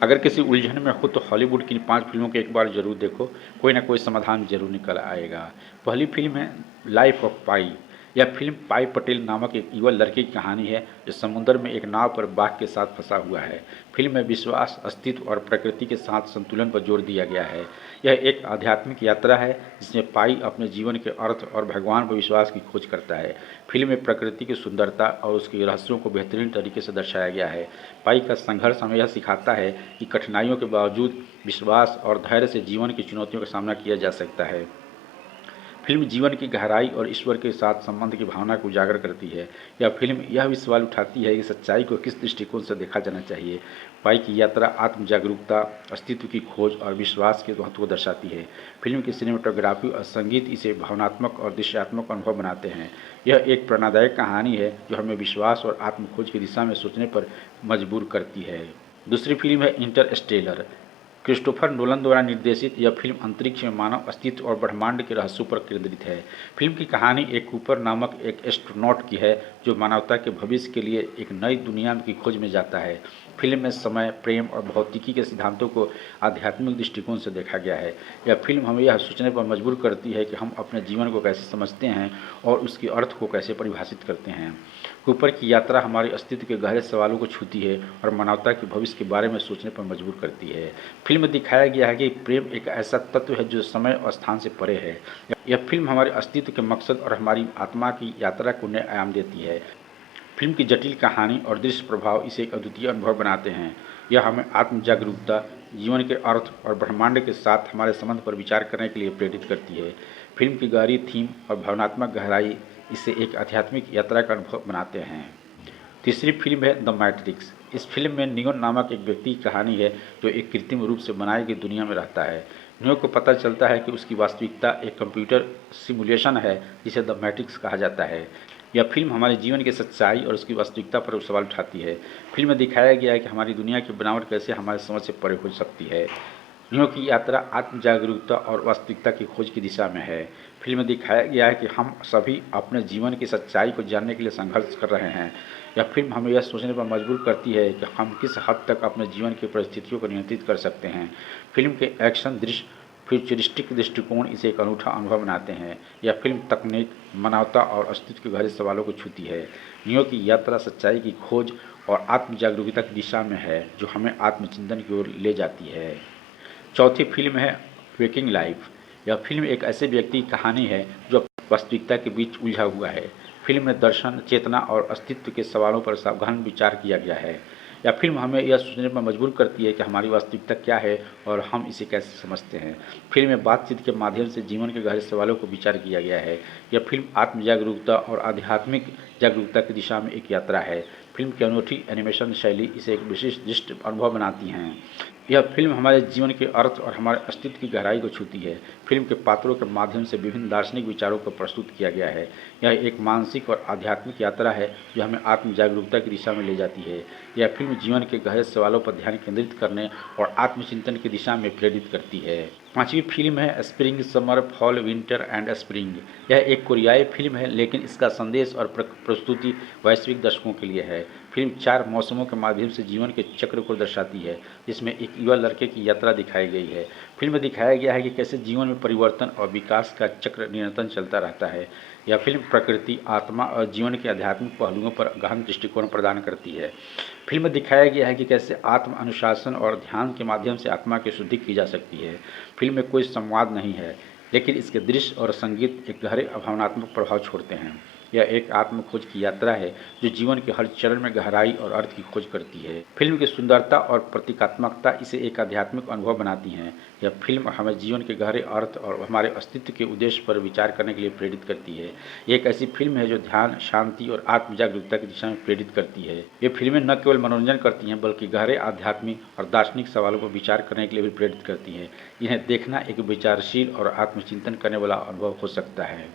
अगर किसी उलझन में हो तो हॉलीवुड की 5 फ़िल्मों को एक बार ज़रूर देखो, कोई ना कोई समाधान ज़रूर निकल आएगा। पहली फ़िल्म है लाइफ़ ऑफ पाई। यह फ़िल्म पाई पटेल नामक एक युवा लड़के की कहानी है जो समुद्र में एक नाव पर बाघ के साथ फंसा हुआ है। फ़िल्म में विश्वास, अस्तित्व और प्रकृति के साथ संतुलन पर जोर दिया गया है। यह एक आध्यात्मिक यात्रा है जिसमें पाई अपने जीवन के अर्थ और भगवान पर विश्वास की खोज करता है। फ़िल्म में प्रकृति की सुंदरता और उसके रहस्यों को बेहतरीन तरीके से दर्शाया गया है। पाई का संघर्ष हमें यह सिखाता है कि कठिनाइयों के बावजूद विश्वास और धैर्य से जीवन की चुनौतियों का सामना किया जा सकता है। फिल्म जीवन की गहराई और ईश्वर के साथ संबंध की भावना को उजागर करती है। यह फिल्म यह भी सवाल उठाती है कि सच्चाई को किस दृष्टिकोण से देखा जाना चाहिए। पाई की यात्रा आत्म जागरूकता, अस्तित्व की खोज और विश्वास के महत्व को दर्शाती है। फिल्म की सिनेमेटोग्राफी और संगीत इसे भावनात्मक और दृश्यात्मक अनुभव बनाते हैं। यह एक प्रेरणादायक कहानी है जो हमें विश्वास और आत्म खोज की दिशा में सोचने पर मजबूर करती है। दूसरी फिल्म है इंटरस्टेलर। क्रिस्टोफर नोलन द्वारा निर्देशित यह फिल्म अंतरिक्ष में मानव अस्तित्व और ब्रह्मांड के रहस्यों पर केंद्रित है। फिल्म की कहानी एक कूपर नामक एक एस्ट्रोनॉट की है जो मानवता के भविष्य के लिए एक नई दुनिया की खोज में जाता है। फिल्म में समय, प्रेम और भौतिकी के सिद्धांतों को आध्यात्मिक दृष्टिकोण से देखा गया है। यह फिल्म हमें यह सोचने पर मजबूर करती है कि हम अपने जीवन को कैसे समझते हैं और उसके अर्थ को कैसे परिभाषित करते हैं। कूपर की यात्रा हमारे अस्तित्व के गहरे सवालों को छूती है और मानवता के भविष्य के बारे में सोचने पर मजबूर करती है। फिल्म में दिखाया गया है कि प्रेम एक ऐसा तत्व है जो समय और स्थान से परे है। यह फिल्म हमारे अस्तित्व के मकसद और हमारी आत्मा की यात्रा को नए आयाम देती है। फिल्म की जटिल कहानी और दृश्य प्रभाव इसे एक अद्वितीय अनुभव बनाते हैं। यह हमें आत्म जागरूकता, जीवन के अर्थ और ब्रह्मांड के साथ हमारे संबंध पर विचार करने के लिए प्रेरित करती है। फिल्म की गहरी थीम और भावनात्मक गहराई इसे एक आध्यात्मिक यात्रा का अनुभव बनाते हैं। तीसरी फिल्म है द मैट्रिक्स। इस फिल्म में नियो नामक एक व्यक्ति की कहानी है जो एक कृत्रिम रूप से बनाई गई दुनिया में रहता है। नियो को पता चलता है कि उसकी वास्तविकता एक कंप्यूटर सिमुलेशन है जिसे द मैट्रिक्स कहा जाता है। यह फिल्म हमारे जीवन की सच्चाई और उसकी वास्तविकता पर सवाल उठाती है। फिल्म में दिखाया गया है कि हमारी दुनिया की बनावट कैसे हमारे समझ से परे हो सकती है। नियो की यात्रा आत्म जागरूकता और वास्तविकता की खोज की दिशा में है। फिल्म में दिखाया गया है कि हम सभी अपने जीवन की सच्चाई को जानने के लिए संघर्ष कर रहे हैं। यह फिल्म हमें यह सोचने पर मजबूर करती है कि हम किस हद तक अपने जीवन की परिस्थितियों को नियंत्रित कर सकते हैं। फिल्म के एक्शन दृश्य, फ्यूचरिस्टिक दृष्टिकोण इसे एक अनूठा अनुभव बनाते हैं। यह फिल्म तकनीक, मानवता और अस्तित्व के गहरे सवालों को छूती है। नियो की यात्रा सच्चाई की खोज और आत्म जागरूकता की दिशा में है जो हमें आत्मचिंतन की ओर ले जाती है। चौथी फिल्म है वेकिंग लाइफ। यह फिल्म एक ऐसे व्यक्ति की कहानी है जो वास्तविकता के बीच उलझा हुआ है। फिल्म में दर्शन, चेतना और अस्तित्व के सवालों पर सावधान विचार किया गया है। यह फिल्म हमें यह सोचने पर मजबूर करती है कि हमारी वास्तविकता क्या है और हम इसे कैसे समझते हैं। फिल्म में बातचीत के माध्यम से जीवन के गहरे सवालों को विचार किया गया है। यह फिल्म आत्म जागरूकता और आध्यात्मिक जागरूकता की दिशा में एक यात्रा है। फिल्म की अनूठी एनिमेशन शैली इसे एक विशिष्ट दृष्टि अनुभव बनाती हैं। यह फिल्म हमारे जीवन के अर्थ और हमारे अस्तित्व की गहराई को छूती है। फिल्म के पात्रों के माध्यम से विभिन्न दार्शनिक विचारों को प्रस्तुत किया गया है। यह एक मानसिक और आध्यात्मिक यात्रा है जो हमें आत्म जागरूकता की दिशा में ले जाती है। यह फिल्म जीवन के गहरे सवालों पर ध्यान केंद्रित करने और आत्मचिंतन की दिशा में प्रेरित करती है। पांचवी फिल्म है spring, summer, fall, winter and spring. यह एक कोरियाई फिल्म है लेकिन इसका संदेश और प्रस्तुति वैश्विक दर्शकों के लिए है। फिल्म 4 मौसमों के माध्यम से जीवन के चक्र को दर्शाती है जिसमें एक युवा लड़के की यात्रा दिखाई गई है। फिल्म में दिखाया गया है कि कैसे जीवन में परिवर्तन और विकास का चक्र निरंतर चलता रहता है। यह फिल्म प्रकृति, आत्मा और जीवन के आध्यात्मिक पहलुओं पर गहन दृष्टिकोण प्रदान करती है। फिल्म में दिखाया गया है कि कैसे आत्म अनुशासन और ध्यान के माध्यम से आत्मा की शुद्धि की जा सकती है। फिल्म में कोई संवाद नहीं है लेकिन इसके दृश्य और संगीत एक गहरे भावनात्मक प्रभाव छोड़ते हैं। यह एक आत्म खोज की यात्रा है जो जीवन के हर चरण में गहराई और अर्थ की खोज करती है। फिल्म की सुंदरता और प्रतीकात्मकता इसे एक आध्यात्मिक अनुभव बनाती हैं। यह फिल्म हमें जीवन के गहरे अर्थ और हमारे अस्तित्व के उद्देश्य पर विचार करने के लिए प्रेरित करती है। ये एक ऐसी फिल्म है जो ध्यान, शांति और आत्म जागरूकता की दिशा में प्रेरित करती है। ये फिल्में न केवल मनोरंजन करती हैं बल्कि गहरे आध्यात्मिक और दार्शनिक सवालों पर विचार करने के लिए भी प्रेरित करती हैं। इन्हें देखना एक विचारशील और आत्मचिंतन करने वाला अनुभव हो सकता है।